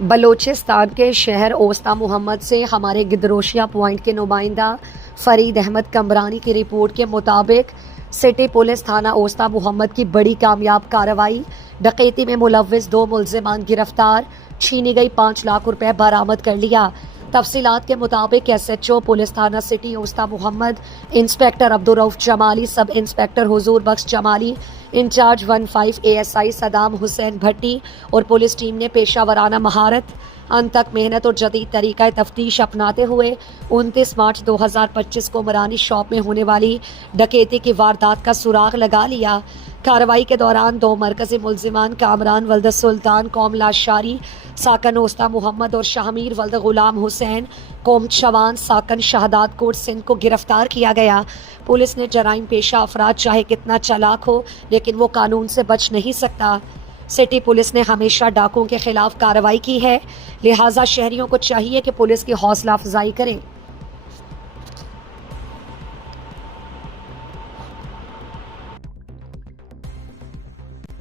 بلوچستان کے شہر اوستا محمد سے ہمارے گدروشیا پوائنٹ کے نمائندہ فرید احمد کمرانی کی رپورٹ کے مطابق سٹی پولیس تھانہ اوستا محمد کی بڑی کامیاب کارروائی، ڈکیتی میں ملوث 2 ملزمان گرفتار، چھینی گئی 5 لاکھ روپے برآمد کر لیا۔ تفصیلات کے مطابق ایس ایچ او پولیس تھانہ سٹی اوستا محمد، انسپکٹر عبدالرؤف جمالی، سب انسپکٹر حضور بخش جمالی، انچارج 15 ASI صدام حسین بھٹی اور پولیس ٹیم نے پیشہ ورانہ مہارت، انتھک محنت اور جدید طریقہ تفتیش اپناتے ہوئے 29 مارچ 2025 کو مرانی شاپ میں ہونے والی ڈکیتی کی واردات کا سراغ لگا لیا۔ کارروائی کے دوران 2 مرکزی ملزمان کامران ولد سلطان قوم لاشاری ساکن اوستا محمد اور شاہمیر ولد غلام حسین قوم چوان ساکن شہداد کوٹ سندھ کو گرفتار کیا گیا۔ پولیس نے جرائم پیشہ افراد چاہے کتنا چالاک ہو لیکن وہ قانون سے بچ نہیں سکتا۔ سٹی پولیس نے ہمیشہ ڈاکوؤں کے خلاف کارروائی کی ہے، لہٰذا شہریوں کو چاہیے کہ پولیس کی حوصلہ افزائی کریں۔